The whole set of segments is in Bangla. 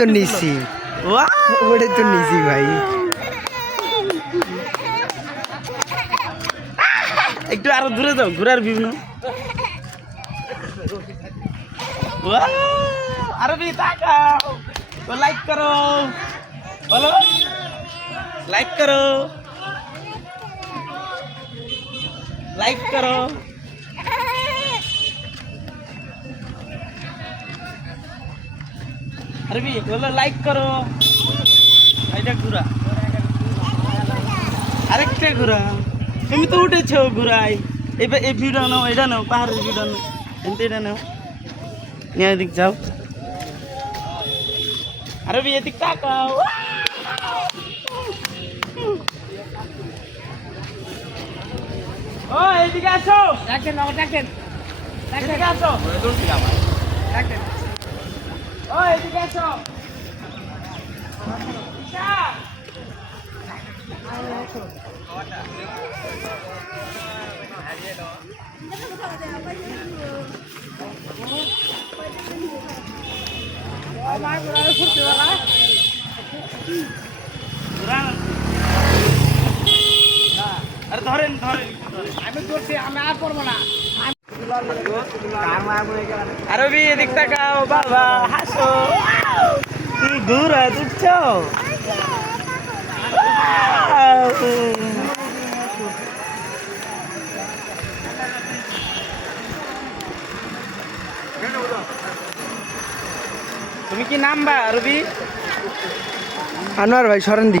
তো নিছি ওটাই তো নিছি ভাই। একটু আরও দূরে যাও, ঘুরার বিভিন্ন। ওয়া, আরও বি তাকাও। লাইক করো। বলো। লাইক করো। লাইক করো। আরে বি বলো লাইক করো। এটা ঘুরা। আরেকটা ঘুরা। তুমি তো উঠেছো ঘুরাই। এবার এই ভিউটা নাও এটা নাও পাহাড়ের ভিউটা নাও। এনতে এটা নাও। নিয়ে এদিক যাও। আরে বি এদিক তাকাও। ও এদিকে আসো। ডাকেন ডাকেন এদিকে আসো। ডাকেন ও এদিকে আসো ঈশা! আমার ঘোরার ফুটবেলা ঘুরান। আরে ধরেন ধরেন। আমি করছি আমি আর করব না আরবি, এদিক তাকাও, বাবা, হাসো। তুমি ঘুরা দিচ্ছ তুমি কি নামবা, আরবি? আনোয়ার ভাই, সরেন দি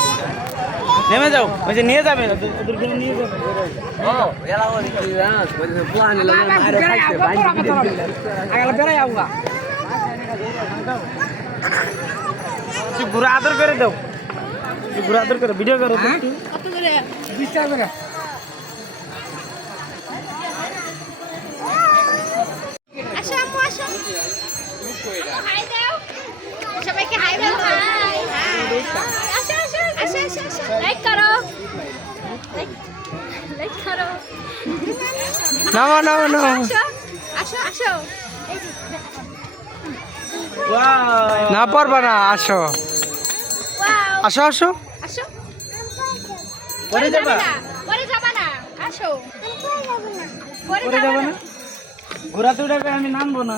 নেমে যাও। ওই যে নিয়ে যাবে ওদের- ওদেরকে নিয়ে যাবে। আগে বেড়াই আউগা একটু ঘুরে আদর করে দাও। ঘুরে আদর করে ভিডিও করো দাও। সবাইকে হাই বলো। হাই। লাইক করো লাইক করো নামা নামা নামা আসো আসো! না পারবা না আসো আসো আসো আসো পরে যাবা পরে যাবা না আসো পরে পরে যাবা না না ঘোরাতে উঠাবে আমি নামবো না